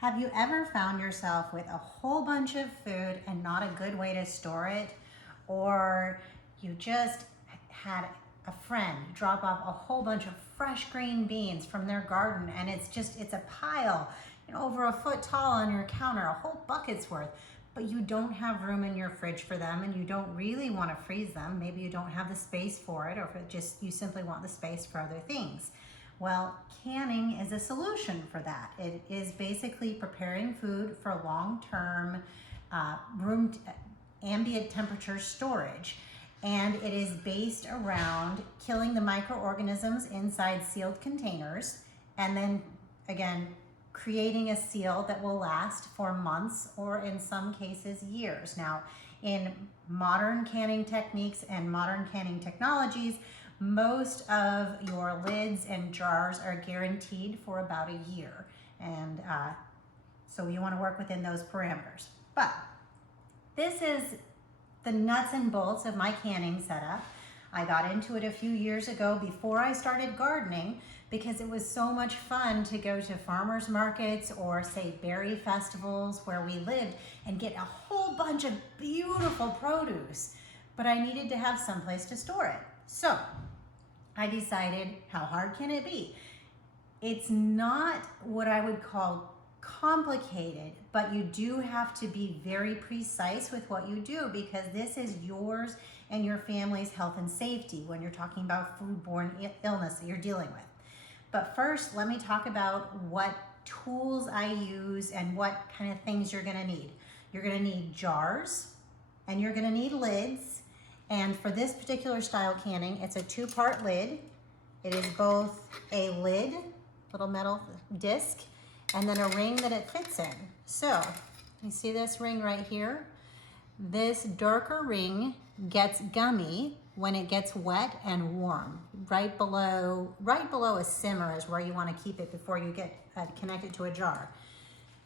Have you ever found yourself with a whole bunch of food and not a good way to store it? Or you just had a friend drop off a whole bunch of fresh green beans from their garden and it's a pile, over a foot tall on your counter, a whole bucket's worth, but you don't have room in your fridge for them and you don't really want to freeze them. Maybe you don't have the space for it, or if you simply want the space for other things. Well, canning is a solution for that. It is basically preparing food for long-term ambient temperature storage. And it is based around killing the microorganisms inside sealed containers, and then again, creating a seal that will last for months or in some cases years. Now, in modern canning techniques and modern canning technologies, most of your lids and jars are guaranteed for about a year. And so you want to work within those parameters. But this is the nuts and bolts of my canning setup. I got into it a few years ago before I started gardening because it was so much fun to go to farmers markets or say berry festivals where we lived and get a whole bunch of beautiful produce, but I needed to have someplace to store it. So I decided, how hard can it be? It's not what I would call complicated, but you do have to be very precise with what you do because this is yours and your family's health and safety when you're talking about foodborne illness that you're dealing with. But first, let me talk about what tools I use and what kind of things you're gonna need. You're gonna need jars and you're gonna need lids. And for this particular style canning, it's a two-part lid. It is both a lid, little metal disc, and then a ring that it fits in. So, you see this ring right here? This darker ring gets gummy when it gets wet and warm. Right below a simmer is where you want to keep it before you get connected to a jar.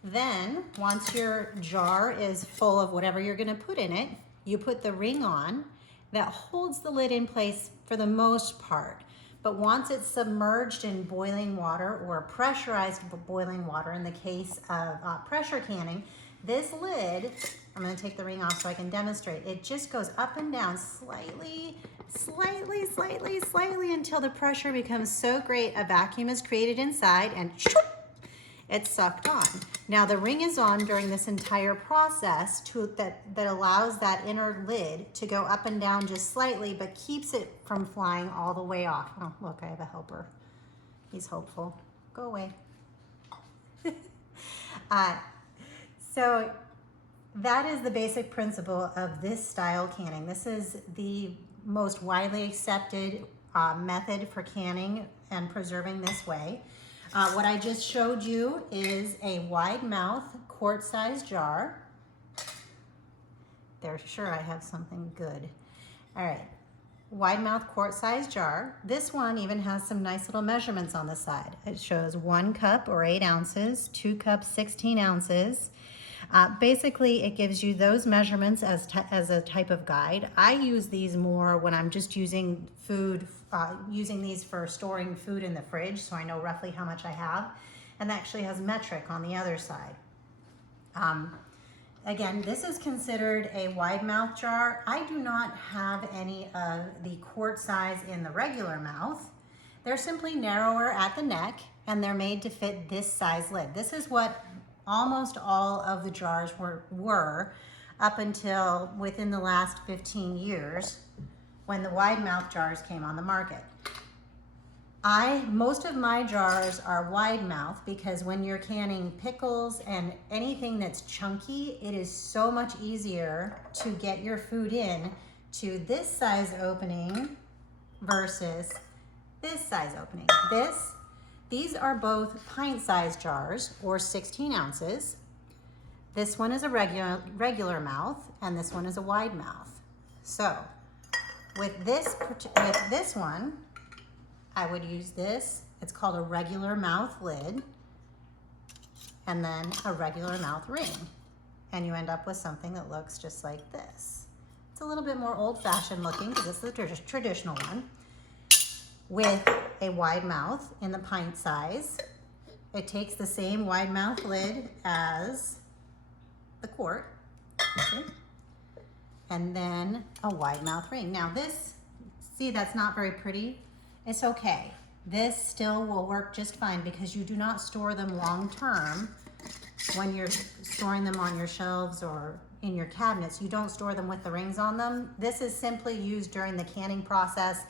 Then, once your jar is full of whatever you're gonna put in it, you put the ring on that holds the lid in place for the most part. But once it's submerged in boiling water or pressurized boiling water in the case of pressure canning, this lid, I'm gonna take the ring off so I can demonstrate, it just goes up and down slightly until the pressure becomes so great a vacuum is created inside and it's sucked on. Now the ring is on during this entire process that allows that inner lid to go up and down just slightly, but keeps it from flying all the way off. Oh, look, I have a helper. He's hopeful. Go away. So that is the basic principle of this style canning. This is the most widely accepted method for canning and preserving this way. What I just showed you is a wide mouth quart-sized jar. They're sure I have something good. All right, wide mouth quart-sized jar. This one even has some nice little measurements on the side. It shows 1 cup or 8 ounces, 2 cups, 16 ounces. Basically, it gives you those measurements as a type of guide. I use these more when I'm just using food, using these for storing food in the fridge, so I know roughly how much I have. And that actually has metric on the other side. Again, this is considered a wide mouth jar. I do not have any of the quart size in the regular mouth. They're simply narrower at the neck, and they're made to fit this size lid. This is what almost all of the jars were up until within the last 15 years when the wide mouth jars came on the market. Most of my jars are wide mouth because when you're canning pickles and anything that's chunky, it is so much easier to get your food in to this size opening versus this size opening. These are both pint-sized jars, or 16 ounces. This one is a regular mouth, and this one is a wide mouth. So, with this one, I would use this. It's called a regular mouth lid, and then a regular mouth ring. And you end up with something that looks just like this. It's a little bit more old-fashioned looking because it's the traditional one, with a wide mouth in the pint size it takes the same wide mouth lid as the Quart, okay? And then a wide mouth ring. Now this, see, that's not very pretty. It's okay. This still will work just fine because you do not store them long term when you're storing them on your shelves or in your cabinets. You don't store them with the rings on them. This is simply used during the canning process,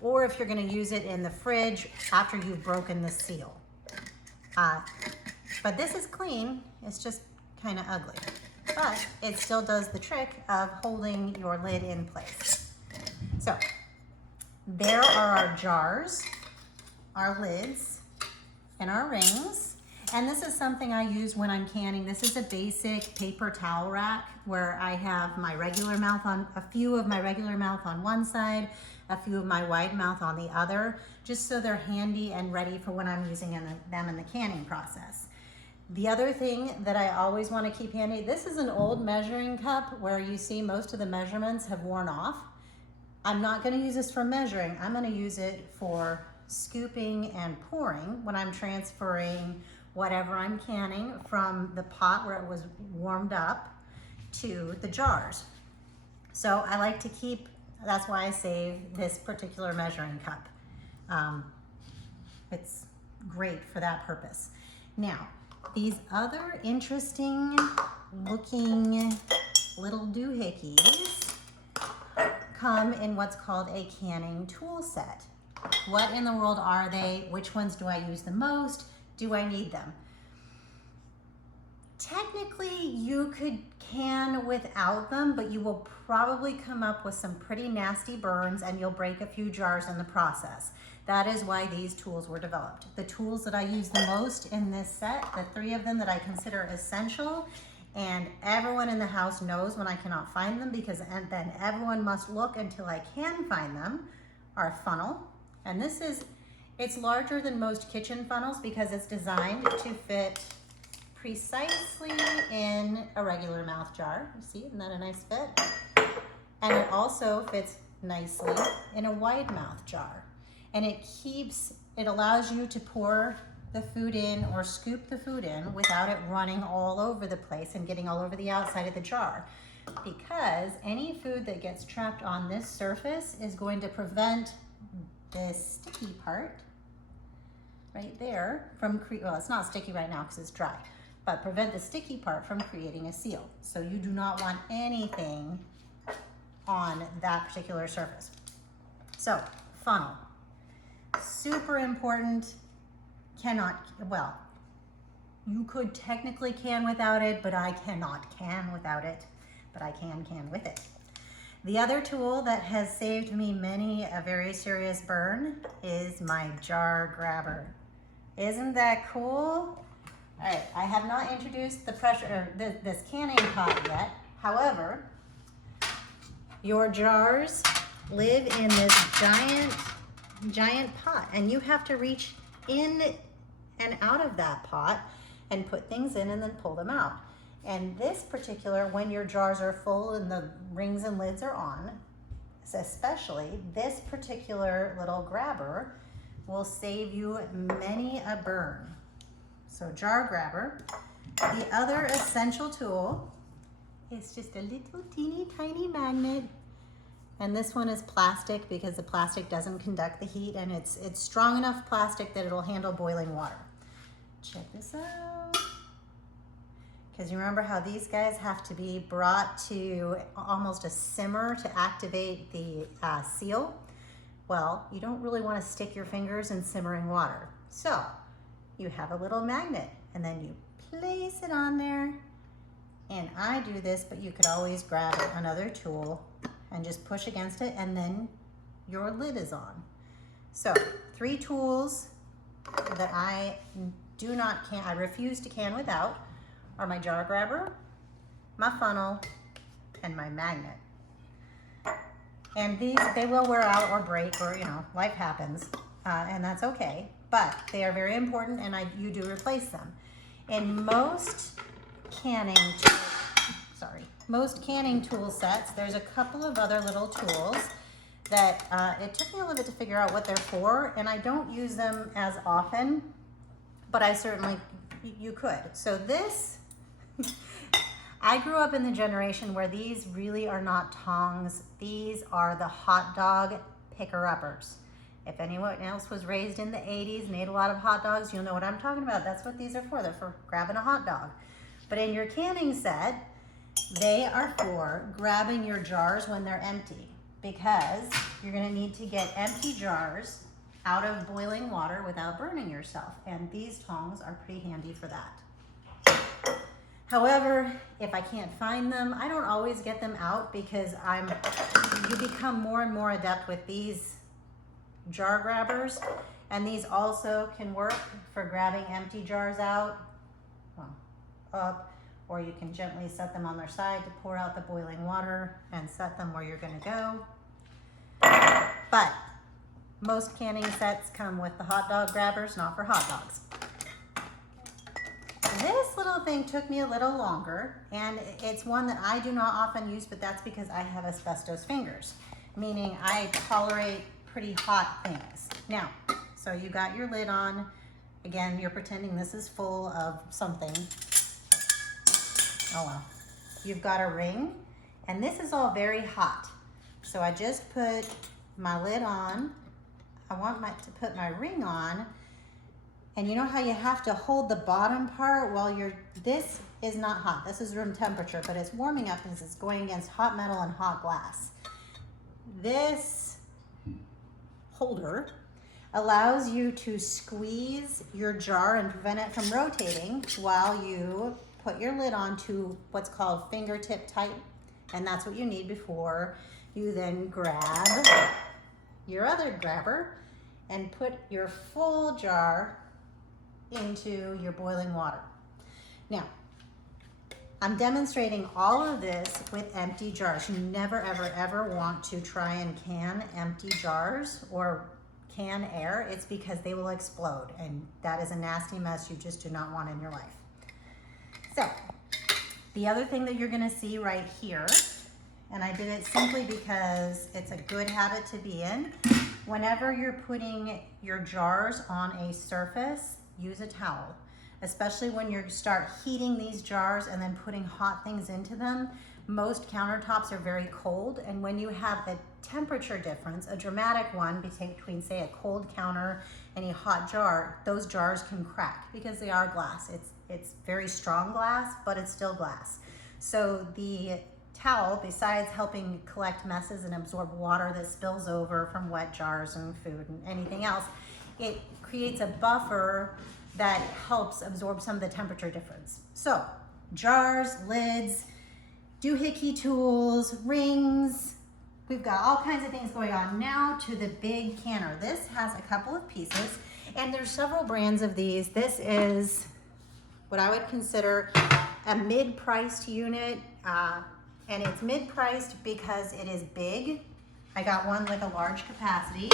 or if you're going to use it in the fridge after you've broken the seal. But this is clean. It's just kind of ugly, but it still does the trick of holding your lid in place. So there are our jars, our lids, and our rings. And this is something I use when I'm canning. This is a basic paper towel rack where I have my regular mouth on, a few of my regular mouth on one side, a few of my wide mouth on the other, just so they're handy and ready for when I'm using them in the canning process. The other thing that I always want to keep handy, this is an old measuring cup where you see most of the measurements have worn off. I'm not going to use this for measuring. I'm going to use it for scooping and pouring when I'm transferring whatever I'm canning from the pot where it was warmed up to the jars. So I like to keep, that's why I save this particular measuring cup. It's great for that purpose. Now, these other interesting looking little doohickeys come in what's called a canning tool set. What in the world are they? Which ones do I use the most? Do I need them? Technically, you could can without them, but you will probably come up with some pretty nasty burns and you'll break a few jars in the process. That is why these tools were developed. The tools that I use the most in this set, the three of them that I consider essential, and everyone in the house knows when I cannot find them because then everyone must look until I can find them, are funnel. And this is, it's larger than most kitchen funnels because it's designed to fit precisely in a regular mouth jar. You see, isn't that a nice fit? And it also fits nicely in a wide mouth jar. And it allows you to pour the food in or scoop the food in without it running all over the place and getting all over the outside of the jar. Because any food that gets trapped on this surface is going to prevent this sticky part right there from, well, it's not sticky right now because it's dry, but prevent the sticky part from creating a seal. So you do not want anything on that particular surface. So, funnel. Super important. Well, you could technically can without it, but I cannot can without it, but I can with it. The other tool that has saved me many a very serious burn is my jar grabber. Isn't that cool? All right, I have not introduced the pressure, this canning pot yet. However, your jars live in this giant pot, and you have to reach in and out of that pot and put things in and then pull them out. And this particular, when your jars are full and the rings and lids are on, especially this particular little grabber will save you many a burn. So jar grabber. The other essential tool is just a little teeny tiny magnet. And this one is plastic because the plastic doesn't conduct the heat, and it's strong enough plastic that it'll handle boiling water. Check this out. Because you remember how these guys have to be brought to almost a simmer to activate the seal? Well, you don't really want to stick your fingers in simmering water. So you have a little magnet and then you place it on there. And I do this, but you could always grab another tool and just push against it, and then your lid is on. So 3 tools that I refuse to can without are my jar grabber, my funnel, and my magnet. And these, they will wear out or break, or life happens, and that's okay. But they are very important, and you do replace them. In most canning tool sets, there's a couple of other little tools that it took me a little bit to figure out what they're for, and I don't use them as often. but I certainly, you could. So this, I grew up in the generation where these really are not tongs. These are the hot dog picker-uppers. If anyone else was raised in the 80s and ate a lot of hot dogs, you'll know what I'm talking about. That's what these are for. They're for grabbing a hot dog. But in your canning set, they are for grabbing your jars when they're empty, because you're gonna need to get empty jars out of boiling water without burning yourself. And these tongs are pretty handy for that. However, if I can't find them, I don't always get them out, because you become more and more adept with these jar grabbers, and these also can work for grabbing empty jars out, up, or you can gently set them on their side to pour out the boiling water and set them where you're going to go. But most canning sets come with the hot dog grabbers, not for hot dogs. This little thing took me a little longer, and it's one that I do not often use, but that's because I have asbestos fingers, meaning I tolerate pretty hot things. Now, so you got your lid on. Again, you're pretending this is full of something. Oh well. You've got a ring, and this is all very hot. So I just put my lid on. I want to put my ring on. And you know how you have to hold the bottom part while this is not hot. This is room temperature, but it's warming up because it's going against hot metal and hot glass. This holder allows you to squeeze your jar and prevent it from rotating while you put your lid on to what's called fingertip tight. And that's what you need before you then grab your other grabber and put your full jar into your boiling water. Now, I'm demonstrating all of this with empty jars. You never, ever, ever want to try and can empty jars or can air. It's because they will explode, and that is a nasty mess you just do not want in your life. So, the other thing that you're gonna see right here, and I did it simply because it's a good habit to be in, whenever you're putting your jars on a surface, use a towel. Especially when you start heating these jars and then putting hot things into them. Most countertops are very cold, and when you have a temperature difference, a dramatic one between say a cold counter and a hot jar, those jars can crack because they are glass. It's very strong glass, but it's still glass. So the towel, besides helping collect messes and absorb water that spills over from wet jars and food and anything else, it creates a buffer that helps absorb some of the temperature difference. So, jars, lids, doohickey tools, rings, we've got all kinds of things going on. Now to the big canner. This has a couple of pieces, and there's several brands of these. This is what I would consider a mid-priced unit, and it's mid-priced because it is big. I got one with a large capacity.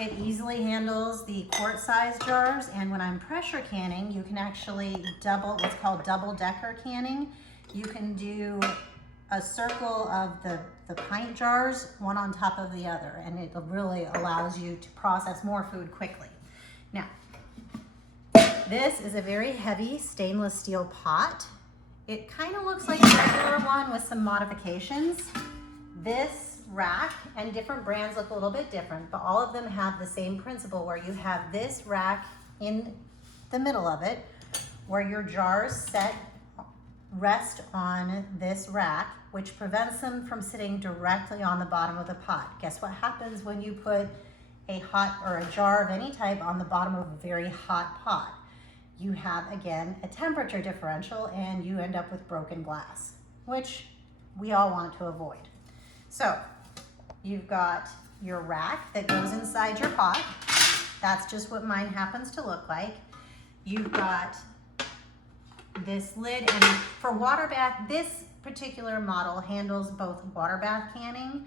It easily handles the quart size jars, and when I'm pressure canning, you can actually what's called double-decker canning. You can do a circle of the pint jars, one on top of the other, and it really allows you to process more food quickly. Now, this is a very heavy stainless steel pot. It kind of looks like a regular one with some modifications. This rack, and different brands look a little bit different, but all of them have the same principle where you have this rack in the middle of it where your jars rest on this rack, which prevents them from sitting directly on the bottom of the pot. Guess what happens when you put a jar of any type on the bottom of a very hot pot? You have, again, a temperature differential, and you end up with broken glass, which we all want to avoid. So, you've got your rack that goes inside your pot. That's just what mine happens to look like. You've got this lid, and for water bath, this particular model handles both water bath canning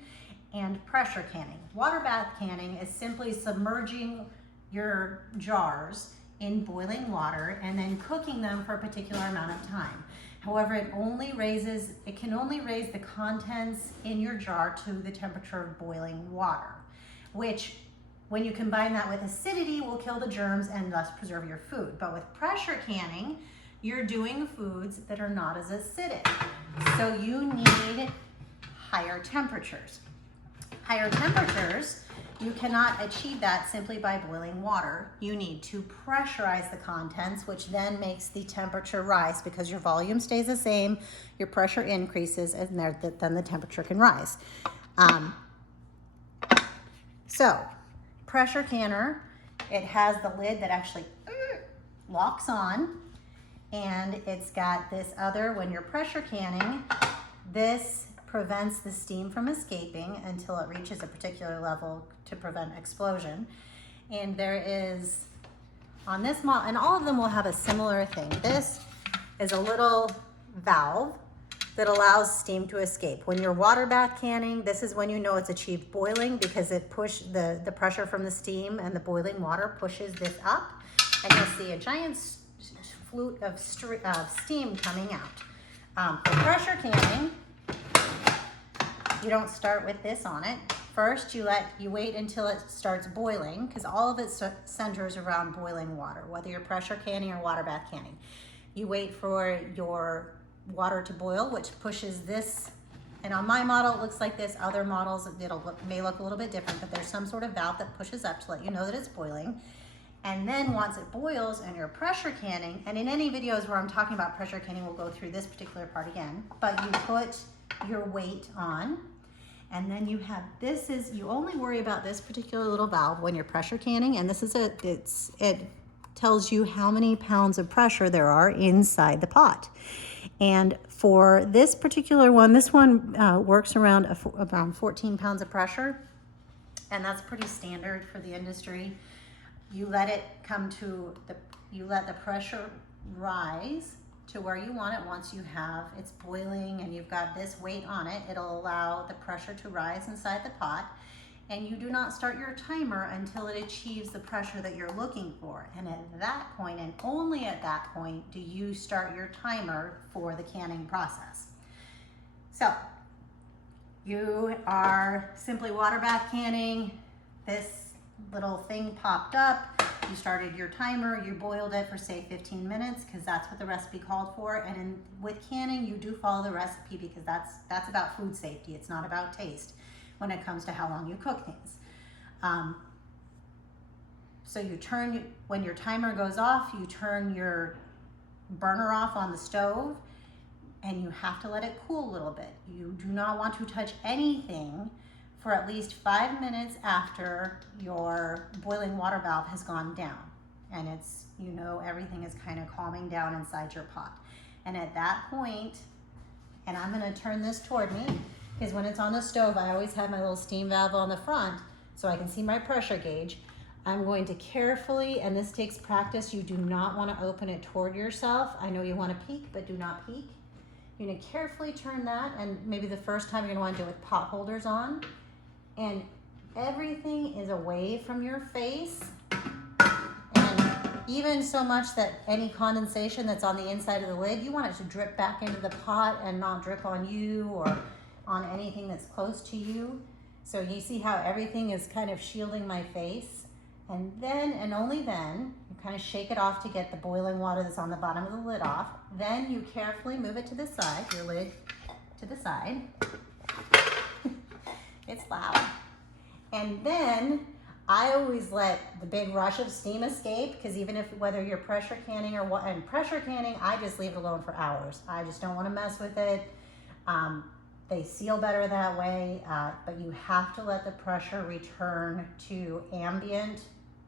and pressure canning. Water bath canning is simply submerging your jars in boiling water and then cooking them for a particular amount of time. However, it can only raise the contents in your jar to the temperature of boiling water, which When you combine that with acidity, will kill the germs and thus preserve your food. But with pressure canning, you're doing foods that are not as acidic. So you need higher temperatures. Higher temperatures, you cannot achieve that simply by boiling water. You need to pressurize the contents, which then makes the temperature rise because your volume stays the same, your pressure increases, and then the temperature can rise. So, pressure canner, it has the lid that actually locks on, and it's got this other, when you're pressure canning, this prevents the steam from escaping until it reaches a particular level to prevent explosion. And there is, on this model, and all of them will have a similar thing. This is a little valve that allows steam to escape. When you're water bath canning, this is when you know it's achieved boiling, because it the pressure from the steam and the boiling water pushes this up, and you'll see a giant flute of steam coming out. For pressure canning, you don't start with this on it. First, you wait until it starts boiling, because all of it centers around boiling water, whether you're pressure canning or water bath canning. You wait for your water to boil, which pushes this, and on my model it looks like this. Other models may look a little bit different, but there's some sort of valve that pushes up to let you know that it's boiling. And then once it boils and you're pressure canning, and in any videos where I'm talking about pressure canning, we'll go through this particular part again, but you put your weight on, and then you have, you only worry about this particular little valve when you're pressure canning, and this is it tells you how many pounds of pressure there are inside the pot. And for this particular one, this one works around 14 pounds of pressure, and that's pretty standard for the industry. You let it you let the pressure rise to where you want it. Once it's boiling and you've got this weight on it, it'll allow the pressure to rise inside the pot. And you do not start your timer until it achieves the pressure that you're looking for. And at that point, and only at that point, do you start your timer for the canning process. So, you are simply water bath canning. This little thing popped up. You started your timer, you boiled it for say 15 minutes, because that's what the recipe called for. And with canning, you do follow the recipe, because that's about food safety. It's not about taste when it comes to how long you cook things. So when your timer goes off, you turn your burner off on the stove, and you have to let it cool a little bit. You do not want to touch anything for at least 5 minutes after your boiling water valve has gone down. And everything is kind of calming down inside your pot. And at that point, and I'm gonna turn this toward me, because when it's on the stove, I always have my little steam valve on the front so I can see my pressure gauge. I'm going to carefully, and this takes practice, you do not want to open it toward yourself. I know you want to peek, but do not peek. You're going to carefully turn that, and maybe the first time you're going to want to do it with pot holders on. And everything is away from your face. And even so much that any condensation that's on the inside of the lid, you want it to drip back into the pot and not drip on you or on anything that's close to you. So you see how everything is kind of shielding my face. And then, and only then, you kind of shake it off to get the boiling water that's on the bottom of the lid off. Then you carefully move it to the side, your lid to the side. It's loud. And then I always let the big rush of steam escape, because whether you're pressure canning or what, and pressure canning, I just leave it alone for hours. I just don't want to mess with it. They seal better that way, but you have to let the pressure return to ambient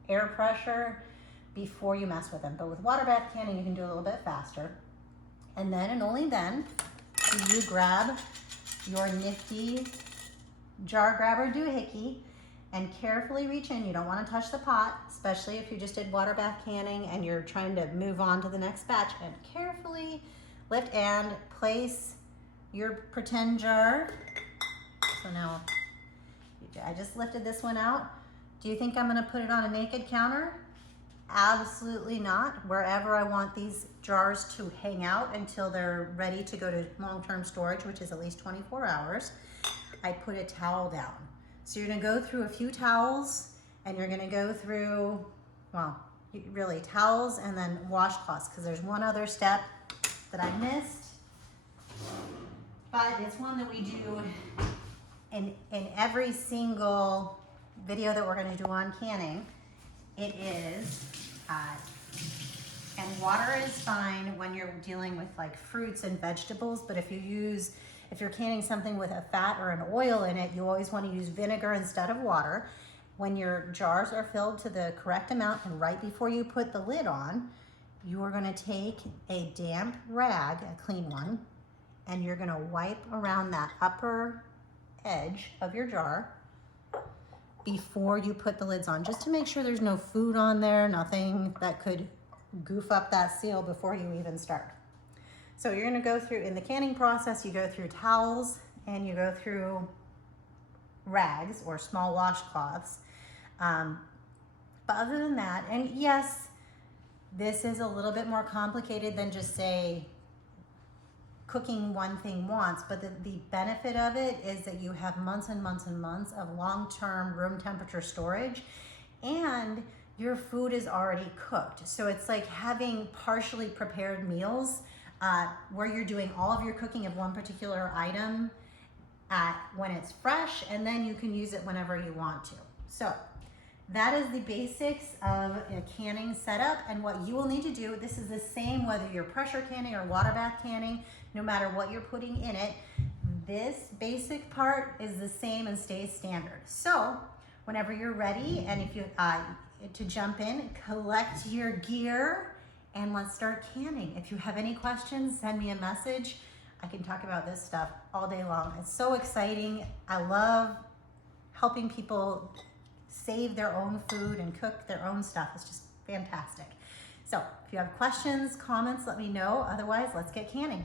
air pressure before you mess with them. But with water bath canning, you can do it a little bit faster. And then, and only then, do you grab your nifty jar grabber doohickey and carefully reach in. You don't want to touch the pot, especially if you just did water bath canning and you're trying to move on to the next batch. And carefully lift and place your pretend jar. So now I just lifted this one out. Do you think I'm going to put it on a naked counter? Absolutely not. Wherever I want these jars to hang out until they're ready to go to long-term storage, which is at least 24 hours, I put a towel down. So you're going to go through a few towels And you're gonna go through, well, really towels and then washcloths, because there's one other step that I missed, but it's one that we do in every single video that we're gonna do on canning. It is, and water is fine when you're dealing with like fruits and vegetables, but if you're canning something with a fat or an oil in it, you always want to use vinegar instead of water. When your jars are filled to the correct amount and right before you put the lid on, you are going to take a damp rag, a clean one, and you're going to wipe around that upper edge of your jar before you put the lids on, just to make sure there's no food on there, nothing that could goof up that seal before you even start. So you're going to go through, in the canning process, you go through towels and you go through rags or small washcloths. But other than that, and yes, this is a little bit more complicated than just say cooking one thing once, but the benefit of it is that you have months and months and months of long-term room temperature storage, and your food is already cooked. So it's like having partially prepared meals where you're doing all of your cooking of one particular item when it's fresh, and then you can use it whenever you want to. So that is the basics of a canning setup, and what you will need to do, this is the same whether you're pressure canning or water bath canning, no matter what you're putting in it, this basic part is the same and stays standard. So whenever you're ready, and if you to jump in, collect your gear, and let's start canning. If you have any questions, send me a message. I can talk about this stuff all day long. It's so exciting. I love helping people save their own food and cook their own stuff. It's just fantastic. So if you have questions, comments, let me know. Otherwise, let's get canning.